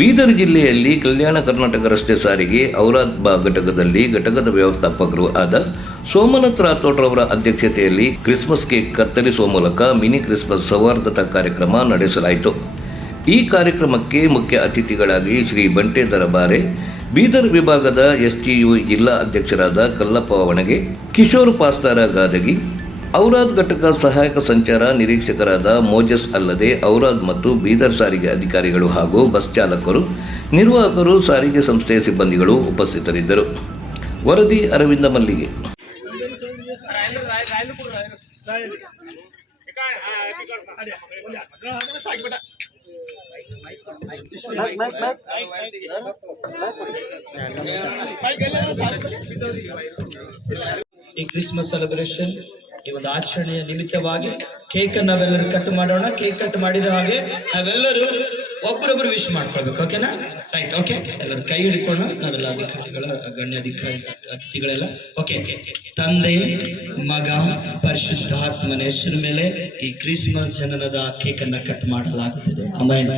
ಬೀದರ್ ಜಿಲ್ಲೆಯಲ್ಲಿ ಕಲ್ಯಾಣ ಕರ್ನಾಟಕ ರಸ್ತೆ ಸಾರಿಗೆ ಔರಾದ್ ಘಟಕದಲ್ಲಿ ಘಟಕದ ವ್ಯವಸ್ಥಾಪಕರು ಆದ ಸೋಮನಾಥ್ ರಾಥೋಡ್ರವರ ಅಧ್ಯಕ್ಷತೆಯಲ್ಲಿ ಕ್ರಿಸ್ಮಸ್ ಕೇಕ್ ಕತ್ತರಿಸುವ ಮೂಲಕ ಮಿನಿ ಕ್ರಿಸ್ಮಸ್ ಸೌಹಾರ್ದತಾ ಕಾರ್ಯಕ್ರಮ ನಡೆಸಲಾಯಿತು. ಈ ಕಾರ್ಯಕ್ರಮಕ್ಕೆ ಮುಖ್ಯ ಅತಿಥಿಗಳಾಗಿ ಶ್ರೀ ಬಂಟೆ ದರಬಾರೆ, ಬೀದರ್ ವಿಭಾಗದ STU ಜಿಲ್ಲಾ ಅಧ್ಯಕ್ಷರಾದ ಕಲ್ಲಪ್ಪ ವಣಗೆ, ಕಿಶೋರ್ ಪಾಸ್ತಾರ ಗಾದಗಿ, ಔರಾದ್ ಘಟಕ ಸಹಾಯಕ ಸಂಚಾರ ನಿರೀಕ್ಷಕರಾದ ಮೋಜಸ್ ಅಲ್ಲದೆ ಔರಾದ್ ಮತ್ತು ಬೀದರ್ ಸಾರಿಗೆ ಅಧಿಕಾರಿಗಳು ಹಾಗೂ ಬಸ್ ಚಾಲಕರು, ನಿರ್ವಾಹಕರು, ಸಾರಿಗೆ ಸಂಸ್ಥೆಯ ಸಿಬ್ಬಂದಿಗಳು ಉಪಸ್ಥಿತರಿದ್ದರು. ವರದಿ ಅರವಿಂದ ಮಲ್ಲಿಗೆ. ಈ ಕ್ರಿಸ್ಮಸ್ ಸೆಲೆಬ್ರೇಷನ್ ಈ ಒಂದು ಆಚರಣೆಯ ನಿಮಿತ್ತವಾಗಿ ಕೇಕ್ ಅನ್ನು ನಾವೆಲ್ಲರೂ ಕಟ್ ಮಾಡೋಣ. ಕೇಕ್ ಕಟ್ ಮಾಡಿದ ಹಾಗೆ ನಾವೆಲ್ಲರೂ ಒಬ್ಬರೊಬ್ಬರು ವಿಶ್ ಮಾಡ್ಕೊಳ್ಬೇಕು. ಓಕೆನಾ? ರೈಟ್. ಓಕೆ, ಎಲ್ಲರೂ ಕೈ ಹಿಡ್ಕೊಳ್ಳೋಣ. ನಾವೆಲ್ಲ ಅಧಿಕಾರಿಗಳ, ಗಣ್ಯ ಅಧಿಕಾರಿ, ಅತಿಥಿಗಳೆಲ್ಲ. ಓಕೆ. ತಂದೆ, ಮಗ, ಪರಿಶುದ್ಧಾತ್ಮನ ಹೆಸರು ಮೇಲೆ ಈ ಕ್ರಿಸ್ಮಸ್ ಜನನದ ಕೇಕ್ ಅನ್ನ ಕಟ್ ಮಾಡಲಾಗುತ್ತದೆ. ಆಮೆನ್.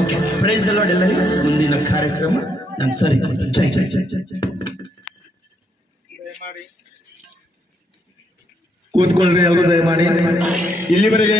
ಓಕೆ, ಪ್ರೈಸ್ ಲಾರ್ಡ್ ಎಲ್ಲರಿಗೂ. ಮುಂದಿನ ಕಾರ್ಯಕ್ರಮ ನಾನು ಸರಿ ಕೊಡ್ತೇನೆ. ಜೈ ಜೈ ಜೈ ಜೈ ಜೈ. ಕೂತ್ಕೊಳ್ರಿ, ಎಲ್ಲರೂ ದಯಮಾಡಿ. ಇಲ್ಲಿವರೆಗೆ